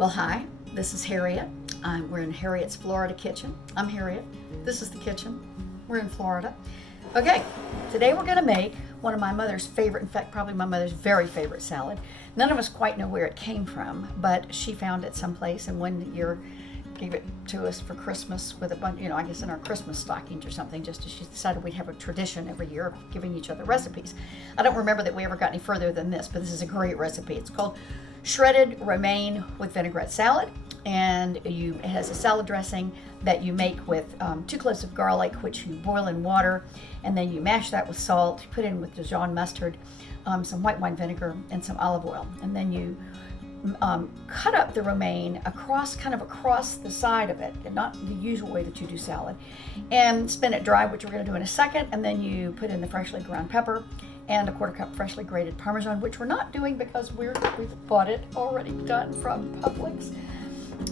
Well, hi, this is Harriet. We're in Harriet's Florida kitchen. I'm Harriet. This is the kitchen. We're in Florida. Okay, today we're going to make one of my mother's favorite, in fact, probably my mother's very favorite salad. None of us quite know where it came from, but she found it someplace and one year gave it to us for Christmas with a bunch, I guess in our Christmas stockings or something, just as she decided we'd have a tradition every year of giving each other recipes. I don't remember that we ever got any further than this, but this is a great recipe. It's called shredded romaine with vinaigrette salad, and it has a salad dressing that you make with 2 cloves of garlic, which you boil in water, and then you mash that with salt, put in with Dijon mustard, some white wine vinegar, and some olive oil, and then you cut up the romaine across the side of it, and not the usual way that you do salad, and spin it dry, which we're going to do in a second, and then you put in the freshly ground pepper and a 1/4 cup freshly grated parmesan, which we're not doing because we've bought it already done from Publix,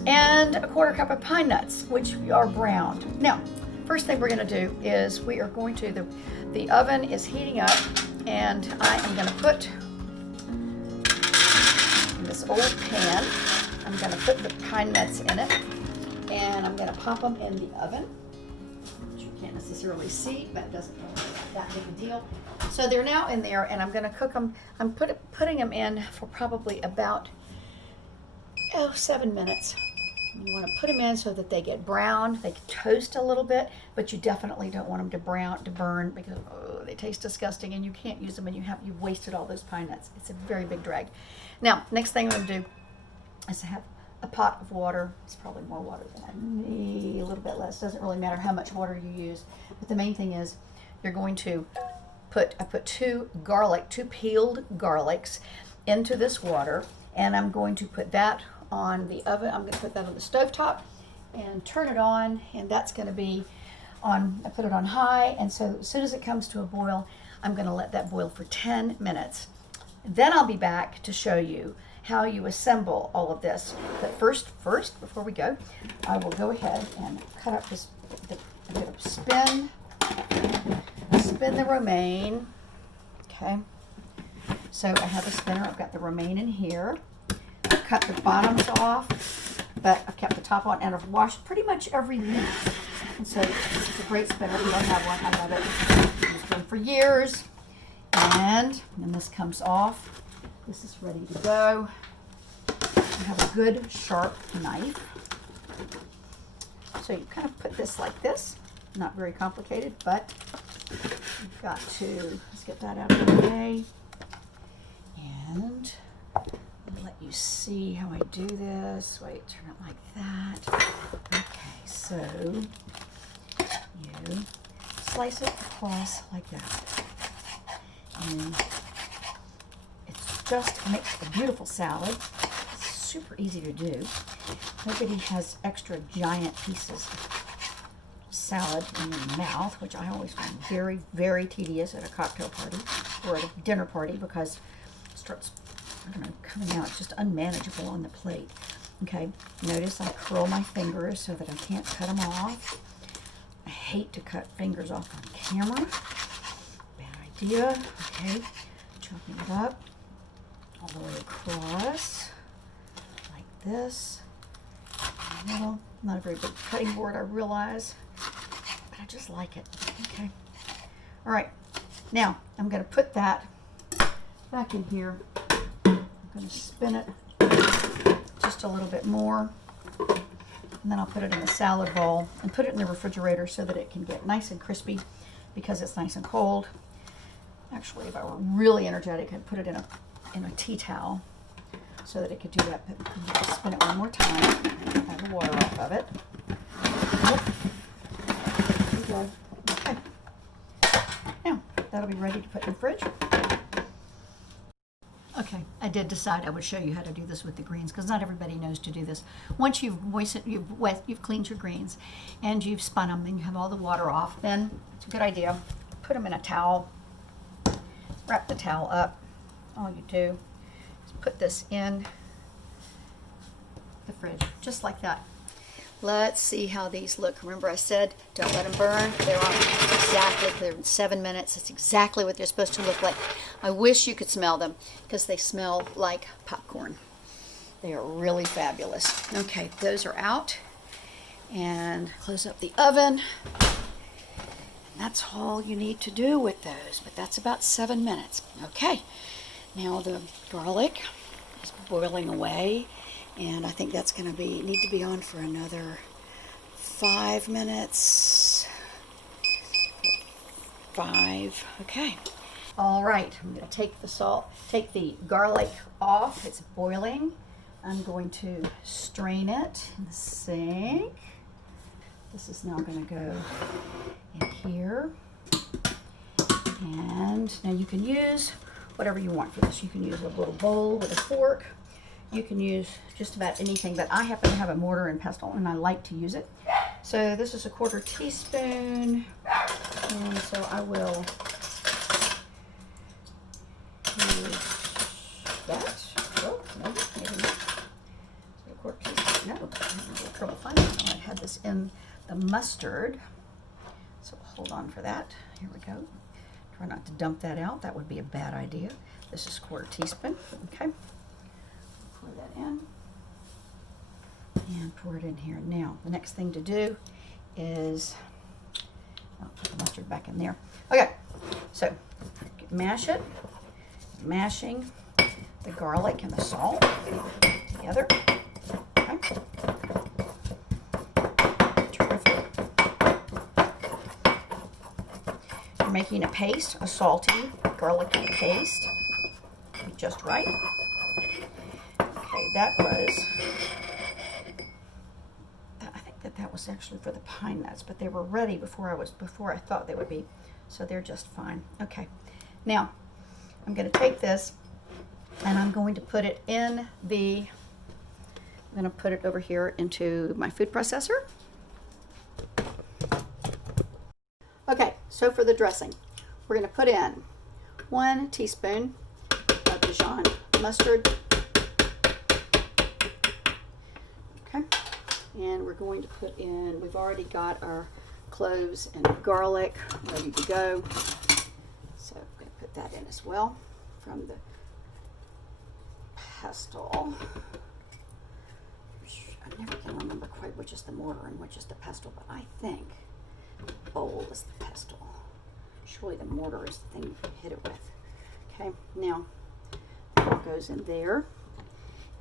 and a 1/4 cup of pine nuts, which are browned. Now, first thing we're going to do is we are going to, the oven is heating up, and I am going to put in this old pan, I'm going to put the pine nuts in it, and I'm going to pop them in the oven, which you can't necessarily see, but it doesn't really that big a deal. So they're now in there, and I'm going to cook them. I'm putting them in for probably about 7 minutes. You want to put them in so that they get brown. They can toast a little bit, but you definitely don't want them to burn, because they taste disgusting, and you can't use them, and you've wasted all those pine nuts. It's a very big drag. Now, next thing I'm going to do is to have a pot of water. It's probably more water than I need, a little bit less. Doesn't really matter how much water you use, but the main thing is you're going to I put 2 peeled garlics into this water, and I'm going to put that on the oven. I'm going to put that on the stovetop and turn it on, and that's going to be on, I put it on high, and so as soon as it comes to a boil, I'm going to let that boil for 10 minutes. Then I'll be back to show you how you assemble all of this. But first, before we go, I will go ahead and cut up this, I'm going to spin the romaine. Okay, so I have a spinner. I've got the romaine in here. I've cut the bottoms off, but I've kept the top on, and I've washed pretty much every leaf. And so it's a great spinner. If you don't have one, I love it. I've used one for years. And when this comes off, this is ready to go. I have a good sharp knife. So you kind of put this like this. Not very complicated, but you've got to, let's get that out of the way. And I'll let you see how I do this. Wait, turn it like that. Okay, so you slice it across like that. And it's just makes a beautiful salad. It's super easy to do. Nobody has extra giant pieces of salad in your mouth, which I always find very, very tedious at a cocktail party or at a dinner party, because it starts, coming out. It's just unmanageable on the plate. Okay, notice I curl my fingers so that I can't cut them off. I hate to cut fingers off on camera. Bad idea. Okay, chopping it up all the way across like this. Well, not a very big cutting board, I realize, but I just like it. Okay. All right. Now I'm going to put that back in here. I'm going to spin it just a little bit more, and then I'll put it in the salad bowl and put it in the refrigerator so that it can get nice and crispy, because it's nice and cold. Actually, if I were really energetic, I'd put it in a tea towel so that it could do that. But spin it one more time. Have the water off of it. There we go. Okay. Now, that'll be ready to put in the fridge. Okay, I did decide I would show you how to do this with the greens, because not everybody knows to do this. Once you've you've cleaned your greens and you've spun them and you have all the water off, then it's a good idea. Put them in a towel. Wrap the towel up. All you do is put this in the fridge, just like that. Let's see how these look. Remember I said don't let them burn. They're on exactly, they're 7 minutes. That's exactly what they're supposed to look like. I wish you could smell them, because they smell like popcorn. They are really fabulous. Okay, those are out. And close up the oven. And that's all you need to do with those, but that's about 7 minutes. Okay, now the garlic is boiling away, and I think that's going to need to be on for another 5 minutes. 5. Okay. All right, I'm going to take the garlic off. It's boiling. I'm going to strain it in the sink. This is now going to go in here. And now you can use whatever you want for this. You can use a little bowl with a fork. You can use just about anything, but I happen to have a mortar and pestle, and I like to use it. So this is a 1/4 teaspoon, and so I will use that. Oh, no, maybe not. So 1/4 teaspoon. No, I'm having a little trouble finding it. I had this in the mustard, so hold on for that. Here we go. Try not to dump that out. That would be a bad idea. This is 1/4 teaspoon. Okay. Pour that in. And pour it in here. Now, the next thing to do is, I'll put the mustard back in there. Okay, so mash it, mashing the garlic and the salt together. Okay. Terrific. You're making a paste, a salty, garlicky paste. Be just right. Okay, that was, that was actually for the pine nuts, but they were ready before I thought they would be, so they're just fine. Okay, now I'm going to take this and I'm going to put it in I'm going to put it over here into my food processor. Okay, so for the dressing, we're going to put in 1 teaspoon of Dijon mustard. Okay. And we're going to put in, we've already got our cloves and garlic ready to go. So I'm going to put that in as well from the pestle. I never can remember quite which is the mortar and which is the pestle, but I think the bowl is the pestle. Surely the mortar is the thing you hit it with. Okay, now that goes in there.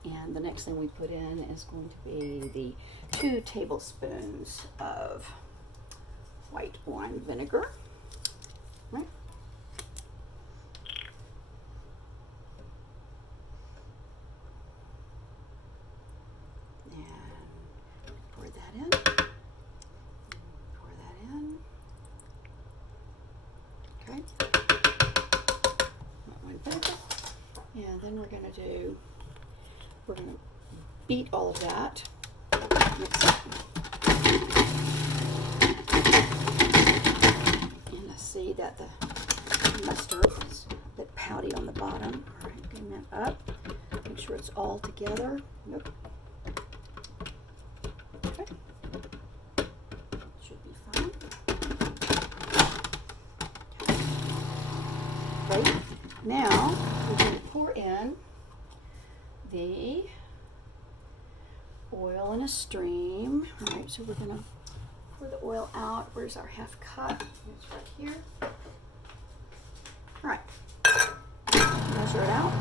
And the next thing we put in is going to be the 2 tablespoons of white wine vinegar. Right. And pour that in. Pour that in. Okay. White wine vinegar. And then we're going to beat all of that. Mix it. And I see that the mustard is a bit pouty on the bottom. All right, getting that up. Make sure it's all together. Nope. Okay. Should be fine. Okay. Right. Now we're going to pour in the oil in a stream. All right, so we're going to pour the oil out. Where's our 1/2 cup? It's right here. All right, measure it out.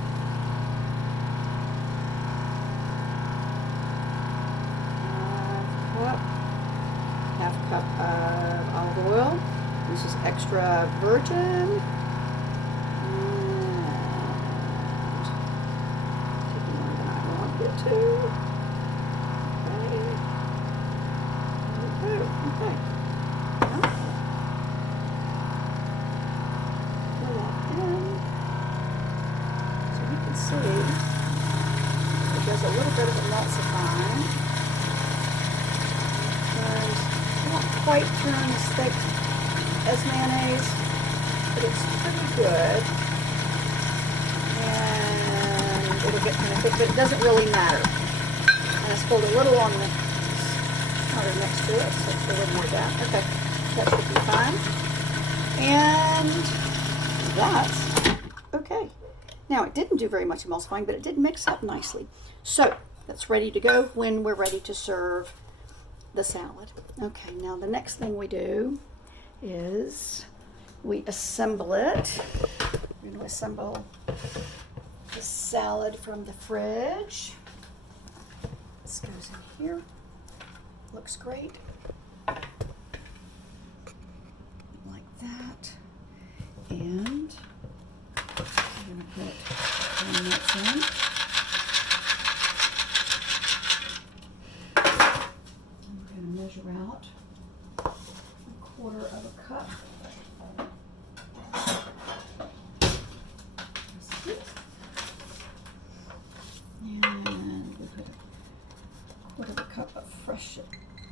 Half cup of olive oil. This is extra virgin. Too. Okay. Okay. Pour that in. So you can see it does a little bit of emulsifying. It won't quite turn as thick as mayonnaise, but it's pretty good. And it'll get kind of thick, but it doesn't really matter. And I spilled a little on the counter next to it, so it's a little more of that. Okay, that should be fine. And that's okay. Now, it didn't do very much emulsifying, but it did mix up nicely. So, that's ready to go when we're ready to serve the salad. Okay, now the next thing we do is we assemble it. We're going to assemble the salad from the fridge. This goes in here. Looks great. Like that. And we're going to put the nuts in. And we're going to measure out 1/4 of a cup. And we put 1/4 cup of fresh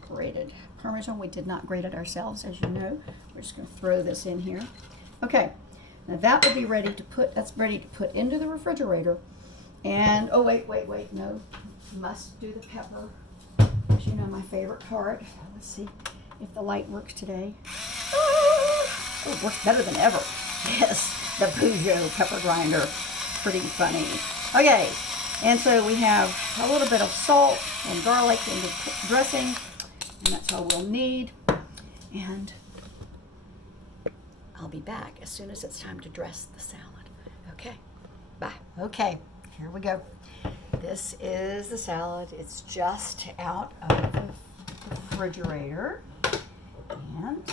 grated parmesan. We did not grate it ourselves, as you know. We're just going to throw this in here. Okay, now that will be ready to put. That's ready to put into the refrigerator. And oh wait, no, you must do the pepper. As you know, my favorite part. Let's see if the light works today. Oh, it works better than ever. Yes, the Peugeot pepper grinder. Pretty funny. Okay, and so we have a little bit of salt and garlic in the dressing, and that's all we'll need. And I'll be back as soon as it's time to dress the salad. Okay, bye. Okay, here we go. This is the salad. It's just out of the refrigerator. And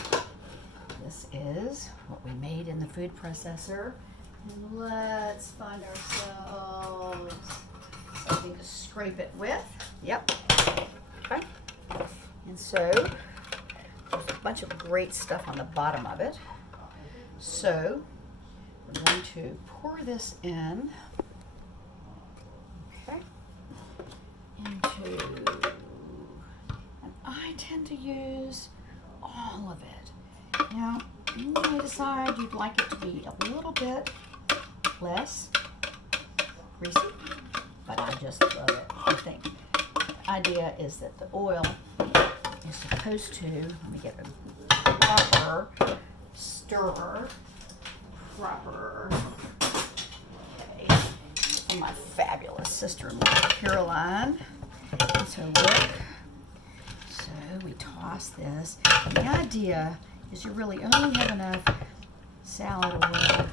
this is what we made in the food processor. And let's find ourselves something to scrape it with. Yep. Okay. And so there's a bunch of great stuff on the bottom of it. So we're going to pour this in. Okay. Into, and I tend to use all of it. Now, you may decide you'd like it to be a little bit less greasy, but I just love it. I think the idea is that the oil is supposed to, let me get a proper stir, okay, from my fabulous sister-in-law, Caroline. And so look, so we toss this. And the idea is you really only have enough salad oil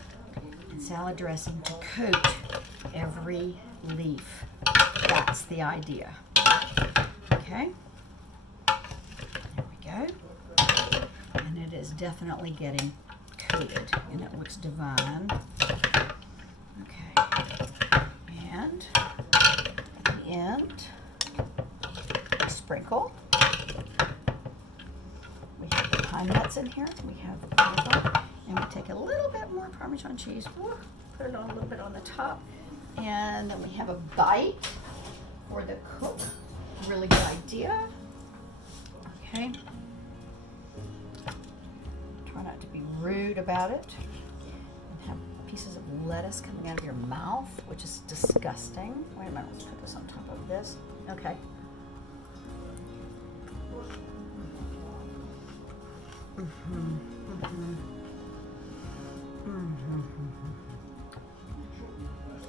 and salad dressing to coat every leaf. That's the idea. Okay, there we go. And it is definitely getting coated, and it looks divine. Okay, and at the end, sprinkle. We have the pine nuts in here. We have the parmesan, and we take a little bit more Parmesan cheese. Put it on a little bit on the top, and then we have a bite for the cook. Really good idea. Okay. Try not to be rude about it. And have pieces of lettuce coming out of your mouth, which is disgusting. Wait a minute. Let's put this on top of this. Okay.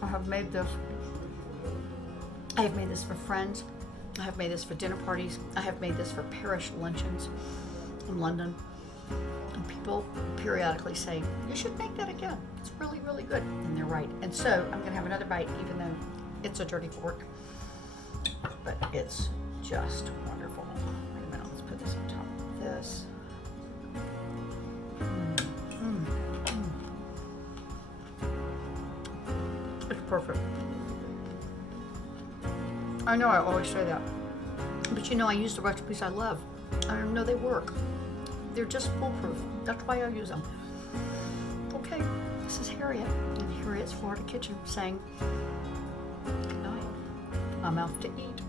I have made this. I have made this for friends. I have made this for dinner parties. I have made this for parish luncheons in London. And people periodically say, you should make that again. It's really, really good. And they're right. And so I'm going to have another bite, even though it's a dirty fork. But it's just wonderful. Wait a minute. Let's put this on top of this. It's perfect. I know I always say that, but you know I use the recipes I love. I know they work. They're just foolproof. That's why I use them. Okay, this is Harriet in Harriet's Florida Kitchen saying, good night. I'm out to eat.